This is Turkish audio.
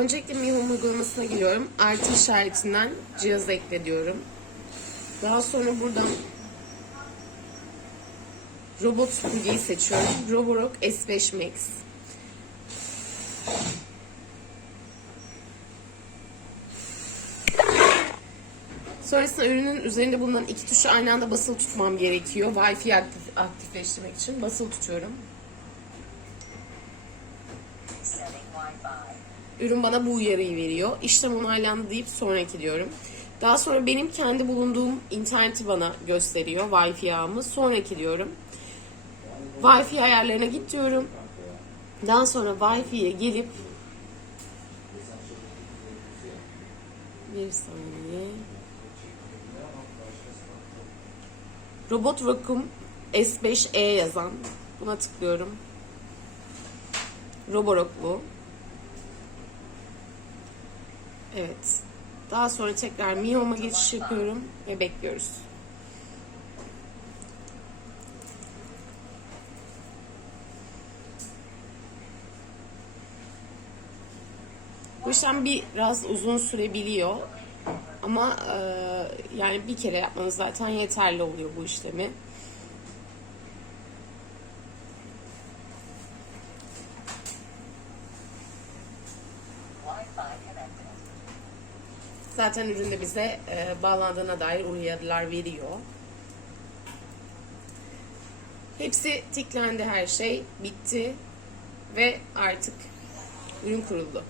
Öncelikle Mi Home uygulamasına giriyorum. Artı işaretinden cihazı ekle diyorum. Daha sonra buradan robot süpürgeyi seçiyorum. Roborock S5 Max. Sonrasında ürünün üzerinde bulunan iki tuşu aynı anda basılı tutmam gerekiyor. Wi-Fi aktif, aktifleştirmek için basılı tutuyorum. Wi-Fi. Ürün bana bu uyarıyı veriyor. İşlem onaylandı deyip sonraki diyorum. Daha sonra benim kendi bulunduğum interneti bana gösteriyor. Wi-Fi ağımı. Sonraki diyorum. Wi-Fi ayarlarına git diyorum. Daha sonra Wi-Fi'ye gelip bir saniye. Robot Vacuum S5E yazan. Buna tıklıyorum. Roborock bu. Evet. Daha sonra tekrar Mi Home'a geçiş yapıyorum ve bekliyoruz. Bu işlem biraz uzun sürebiliyor. Ama e, yani bir kere yapmanız zaten yeterli oluyor bu işlemi. Wi-Fi connected. Zaten üründe bize e, bağlandığına dair uyarılar veriyor. Hepsi tiklendi her şey. Bitti. Ve artık ürün kuruldu.